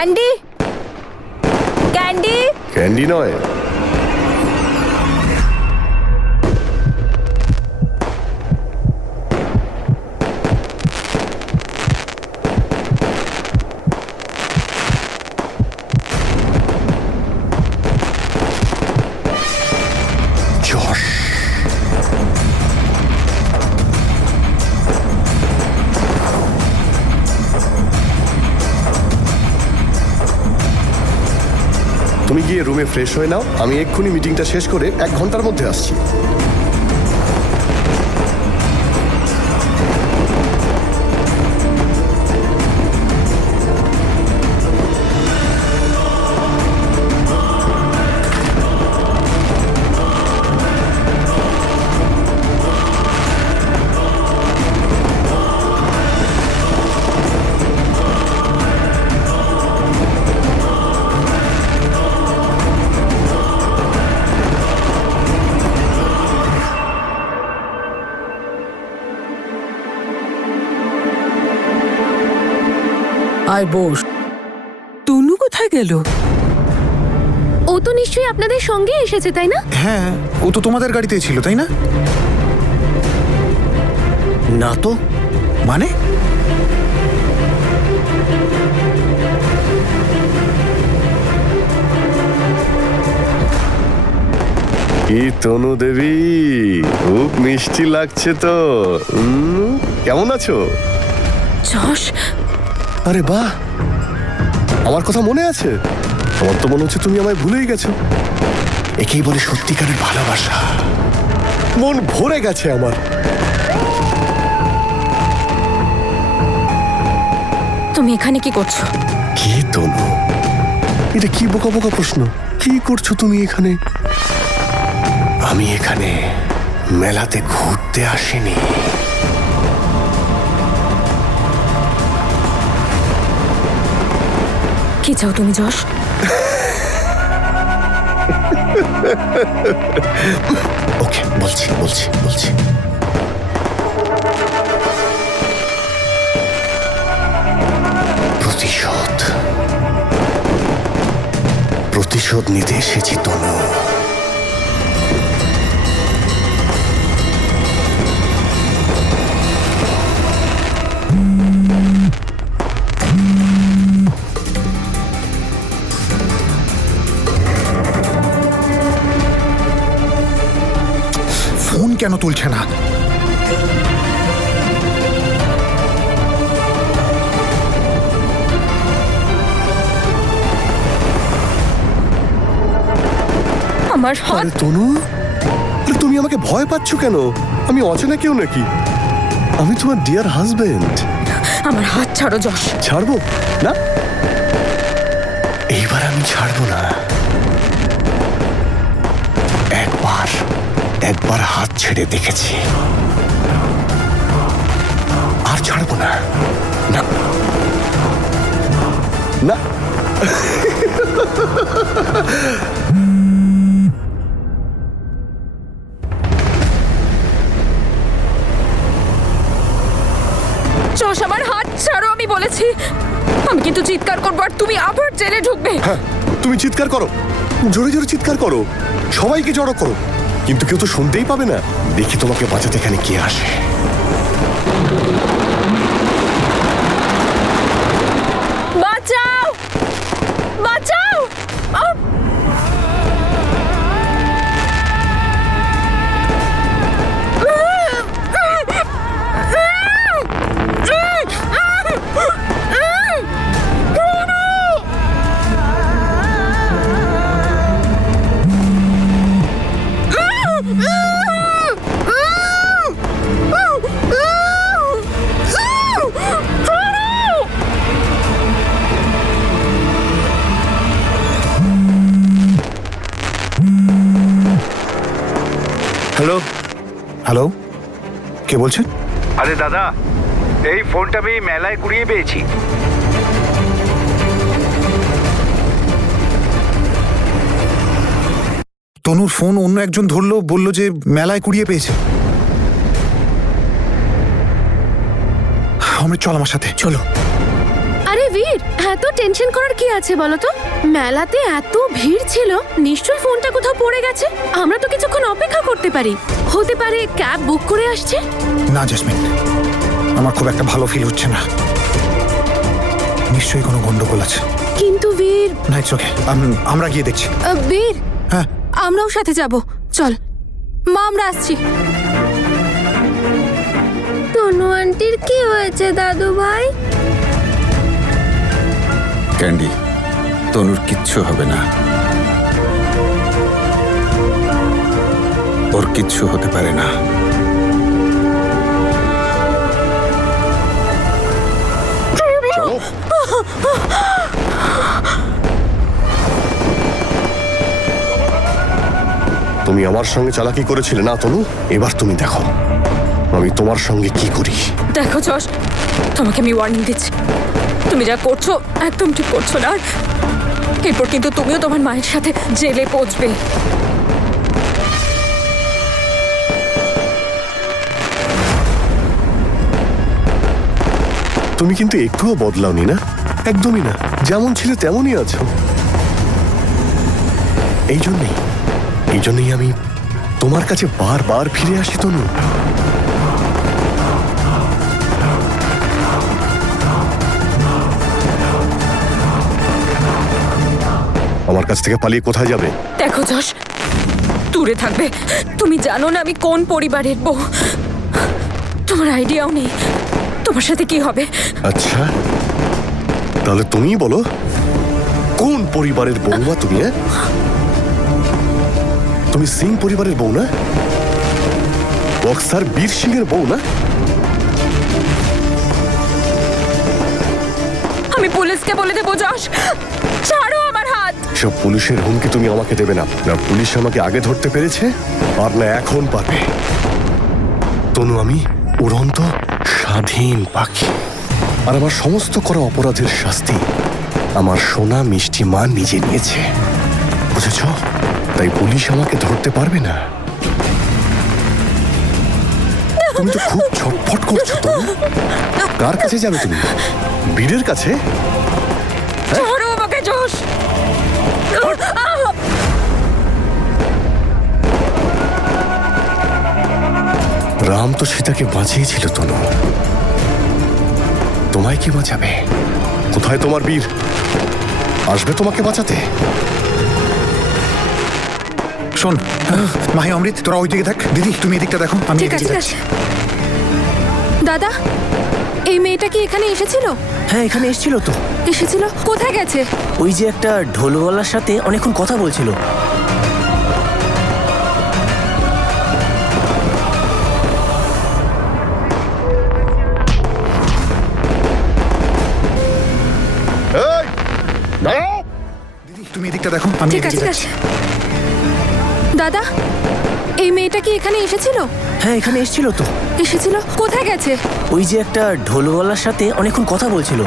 Candy, candy. Candy নয়, যশ। তুমি গিয়ে রুমে ফ্রেশ হয়ে নাও, আমি এক্ষুনি মিটিংটা শেষ করে 1 ঘন্টার মধ্যে আসছি। আয় বস। তনু কোথায় গেল? ও তো নিশ্চয়ই আপনাদের সঙ্গে এসেছে, তাই না? হ্যাঁ, ও তো তোমাদের গাড়িতেই ছিল, তাই না? না তো। মানে কি তনু দেবী, খুব মিষ্টি লাগছে তো। কেমন আছো? যশ, আরে বাহ, আমার কথা মনে আছে? আমার তো মনে হচ্ছে তুমি আমায় ভুলেই গেছো। একেই বলে সত্যিকারের ভালোবাসা। মন ভরে গেছে আমার। তুমি এখানে কি করছো? কি তনু, এটা কি বোকা বোকা প্রশ্ন? কি করছো তুমি এখানে? আমি এখানে মেলাতে ঘুরতে আসিনি। কি চাও তুমি যশ? ওকে, বলছি বলছি বলছি। প্রতিশোধ, প্রতিশোধ নিতে এসেছি তনু। ফোন কেন তুলছে না? আমার হাত। আরে তনু, আরে তুমি আমাকে ভয় পাচ্ছ কেন? আমি অচেনা কেউ নাকি? আমি তোমার ডিয়ার হাজবেন্ড। আমার হাত ছাড়ো যশ। ছাড়বো না, এইবার আমি ছাড়বো না। একবার হাত ছেড়ে দেখেছি, আর ছাড়বো না। না না। যশ, আমার হাত ছাড়ো, আমি বলেছি। আমি কিন্তু চিৎকার করবো আর তুমি আবার জেলে ঢুকবে। হ্যাঁ, তুমি চিৎকার করো, জোরে জোরে চিৎকার করো, সবাইকে জড়ো করো, কিন্তু কেউ তো শুনতেই পাবে না। দেখি তোমাকে বাঁচাতে এখানে কে আসে। বাঁচাও, বাঁচাও। হ্যালো হ্যালো, কে বলছেন? আরে দাদা, এই ফোনটা আমি মেলায় কুড়িয়ে পেয়েছি। তনুর ফোন অন্য একজন ধরলো, বললো যে মেলায় কুড়িয়ে পেয়েছে। অমৃত, চল আমার সাথে, চলো। আরে বীর, এত টেনশন করার কি আছে বলো তো? মেলাতে এত ভিড় ছিল, নিশ্চয়ই ফোনটা কোথাও পড়ে গেছে। আমরা তো কিছুক্ষণ অপেক্ষা করতে পারি, হতে পারে ক্যাব বুক করে আসছে। না জেসমিন, আমার খুব একটা ভালো ফিল হচ্ছে না। নিশ্চয়ই কোনো গন্ডগোল আছে। কিন্তু বীর, না ইটস ওকে, আমরা গিয়ে দেখছি। বীর, হ্যাঁ, আমরাও সাথে যাব, চল। মা, আমরা আসছি। তনু আন্টির কি হয়েছে দাদু ভাই? ক্যান্ডি, তনুর কিচ্ছু হবে না। ওর কিচ্ছু হতে পারে না। চলো। তুমি আমার সঙ্গে চালাকি করেছিলে না তনু? এবার তুমি দেখো আমি তোমার সঙ্গে কি করি। দেখো যশ, তোমাকে আমি ওয়ার্নিং দিচ্ছি, তুমি যা করছো একদম ঠিক করছো না। আর এরপর কিন্তু তুমিও তোমার মায়ের সাথে জেলে পৌঁছবে। তুমি কিন্তু একটুও বদলাওনি না, একদমই না, যেমন ছিলে তেমনই আছো। এই জন্যই আমি তোমার কাছে বারবার ফিরে আসি তনু। আমার কাছ থেকে পালিয়ে কোথায় যাবে? দেখো যশ, দূরে থাকবে। তুমি জানো না আমি কোন পরিবারের বউ, তোমার আইডিয়াও নেই তোমার সাথে কি হবে। আচ্ছা, তাহলে তুমিই বলো কোন পরিবারের বউমা তুমি? তুমি সিং পরিবারের বউ না? বক্সার বীর সিং এর বউ না? আমি পুলিশকে বলে দেবো যশ, ছাড়ো আমার হাত। সব পুলিশের হুমকি তুমি আমাকে দেবে না। না পুলিশ আমাকে আগে ধরতে পেরেছে, আর না এখন পারবে। তনু আমি উড়ন্ত স্বাধীন পাখি, আর আমার সমস্ত করা অপরাধের শাস্তি আমার সোনা মিষ্টি মা নিজে নিয়েছে, বুঝেছ? তাই পুলিশ আমাকে ধরতে পারবে না। তুমি তো খুব ছটফট করছো তনু। কার কাছে যাবে তুমি? বীরের কাছে? ছাড়ো আমাকে যশ। রাম তো সীতাকে বাঁচিয়েছিল তনু, তোমায় কি বাঁচাবে? কোথায় তোমার বীর? আসবে তোমাকে বাঁচাতে? শোন, মাহি, অমৃত, তোরা ওই দিকে থাক। দিদি, তুমি এদিকটা দেখো, আমি ঠিক আছে, এদিকে ঠিক যাচ্ছি। আছে। দাদা, এই মেয়েটা কি এখানে এসেছিল? হ্যাঁ, এখানে এসেছিল তো। এসেছিল? কোথায় গেছে? ওই যে একটা ঢোলওয়ালার সাথে অনেকক্ষণ কথা বলছিল। দিদি, তুমি এদিকটা দেখো, আমি ঠিক আছে, এদিকে ঠিক যাচ্ছি। আছে। দাদা, এই মেয়েটা কি এখানে এসেছিল? হ্যাঁ, এখানে এসেছিল তো। এসেছিল? কোথায় গেছে? ওই যে একটা ঢোলওয়ালার সাথে অনেকক্ষণ কথা বলছিল।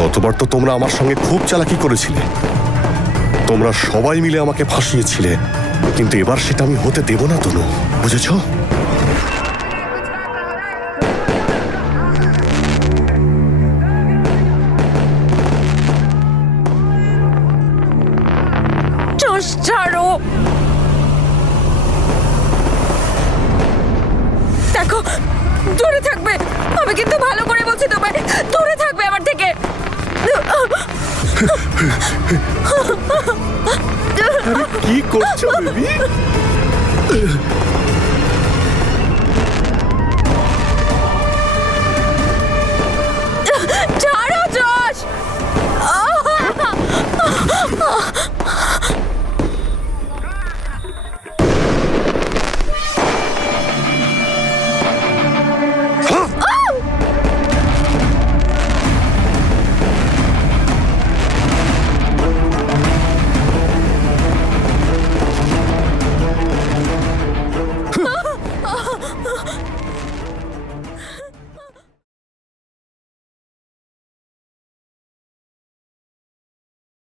গতবার তো তোমরা আমার সঙ্গে খুব চালাকি করেছিলে, তোমরা সবাই মিলে আমাকে ফাঁসিয়েছিলে, কিন্তু এবার সেটা আমি হতে দেব না তনু, বুঝেছো? চোষ ছাড়ো। দেখো, দূরে থাকবে। আমি কিন্তু ভালো করে বলছি তোমায়, দূরে থাকবে আমার থেকে। কি করছো বেবি?